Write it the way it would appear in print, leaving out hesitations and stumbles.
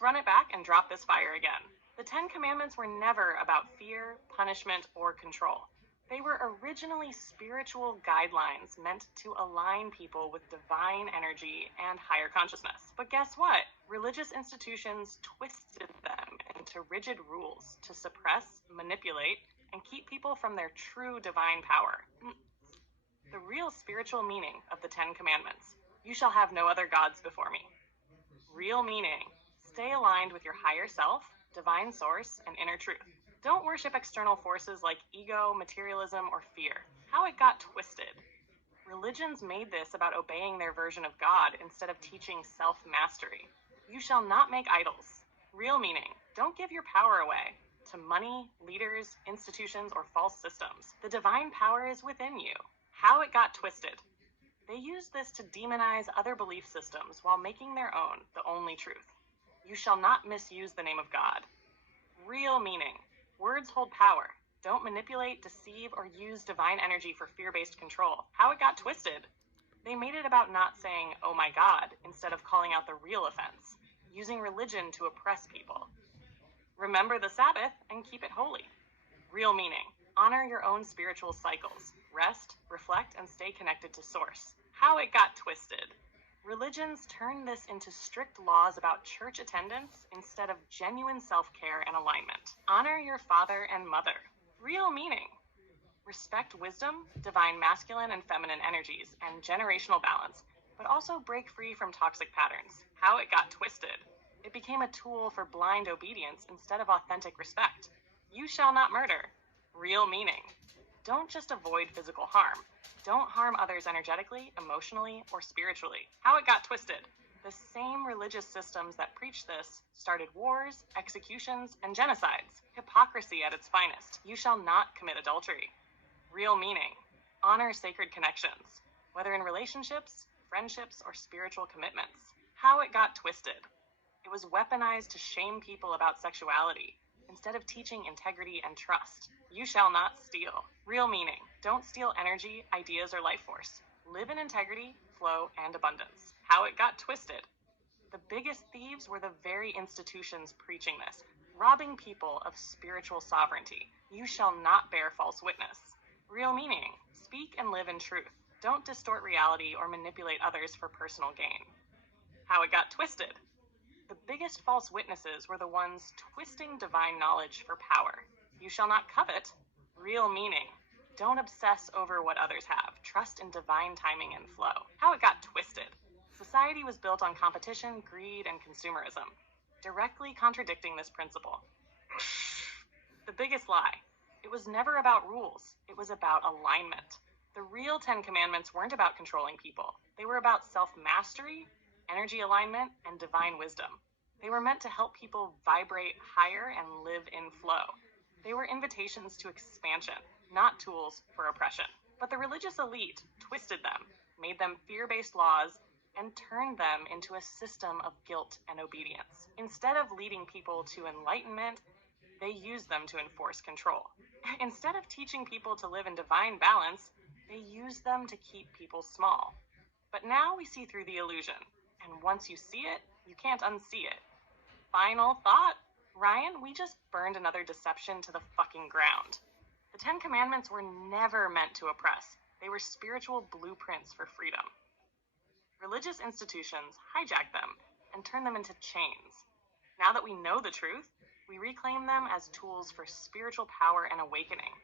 Let's run it back and drop this fire again. The Ten Commandments were never about fear, punishment, or control. They were originally spiritual guidelines meant to align people with divine energy and higher consciousness. But guess what? Religious institutions twisted them into rigid rules to suppress, manipulate, and keep people from their true divine power. The real spiritual meaning of the Ten Commandments: you shall have no other gods before me. Real meaning: stay aligned with your higher self, divine source, and inner truth. Don't worship external forces like ego, materialism, or fear. How it got twisted. Religions made this about obeying their version of God instead of teaching self-mastery. You shall not make idols. Real meaning: don't give your power away to money, leaders, institutions, or false systems. The divine power is within you. How it got twisted. They used this to demonize other belief systems while making their own the only truth. You shall not misuse the name of God. Real meaning: words hold power. Don't manipulate, deceive, or use divine energy for fear-based control. How it got twisted. They made it about not saying, "Oh my God," instead of calling out the real offense, using religion to oppress people. Remember the Sabbath and keep it holy. Real meaning: honor your own spiritual cycles. Rest, reflect, and stay connected to Source. How it got twisted. Religions turned this into strict laws about church attendance instead of genuine self-care and alignment. Honor your father and mother. Real meaning: respect wisdom, divine masculine and feminine energies, and generational balance, but also break free from toxic patterns. How it got twisted. It became a tool for blind obedience instead of authentic respect. You shall not murder. Real meaning: don't just avoid physical harm. Don't harm others energetically, emotionally, or spiritually. How it got twisted. The same religious systems that preach this started wars, executions, and genocides. Hypocrisy at its finest. You shall not commit adultery. Real meaning: honor sacred connections, whether in relationships, friendships, or spiritual commitments. How it got twisted. It was weaponized to shame people about sexuality instead of teaching integrity and trust. You shall not steal. Real meaning: don't steal energy, ideas, or life force. Live in integrity, flow, and abundance. How it got twisted. The biggest thieves were the very institutions preaching this, robbing people of spiritual sovereignty. You shall not bear false witness. Real meaning: speak and live in truth. Don't distort reality or manipulate others for personal gain. How it got twisted. The biggest false witnesses were the ones twisting divine knowledge for power. You shall not covet. Real meaning: don't obsess over what others have. Trust in divine timing and flow. How it got twisted. Society was built on competition, greed, and consumerism, directly contradicting this principle. The biggest lie: it was never about rules. It was about alignment. The real Ten Commandments weren't about controlling people. They were about self-mastery, energy alignment, and divine wisdom. They were meant to help people vibrate higher and live in flow. They were invitations to expansion, not tools for oppression. But the religious elite twisted them, made them fear-based laws, and turned them into a system of guilt and obedience. Instead of leading people to enlightenment, they used them to enforce control. Instead of teaching people to live in divine balance, they used them to keep people small. But now we see through the illusion, and once you see it, you can't unsee it. Final thought. Ryan, we just burned another deception to the fucking ground. The Ten Commandments were never meant to oppress. They were spiritual blueprints for freedom. Religious institutions hijacked them and turned them into chains. Now that we know the truth, we reclaim them as tools for spiritual power and awakening.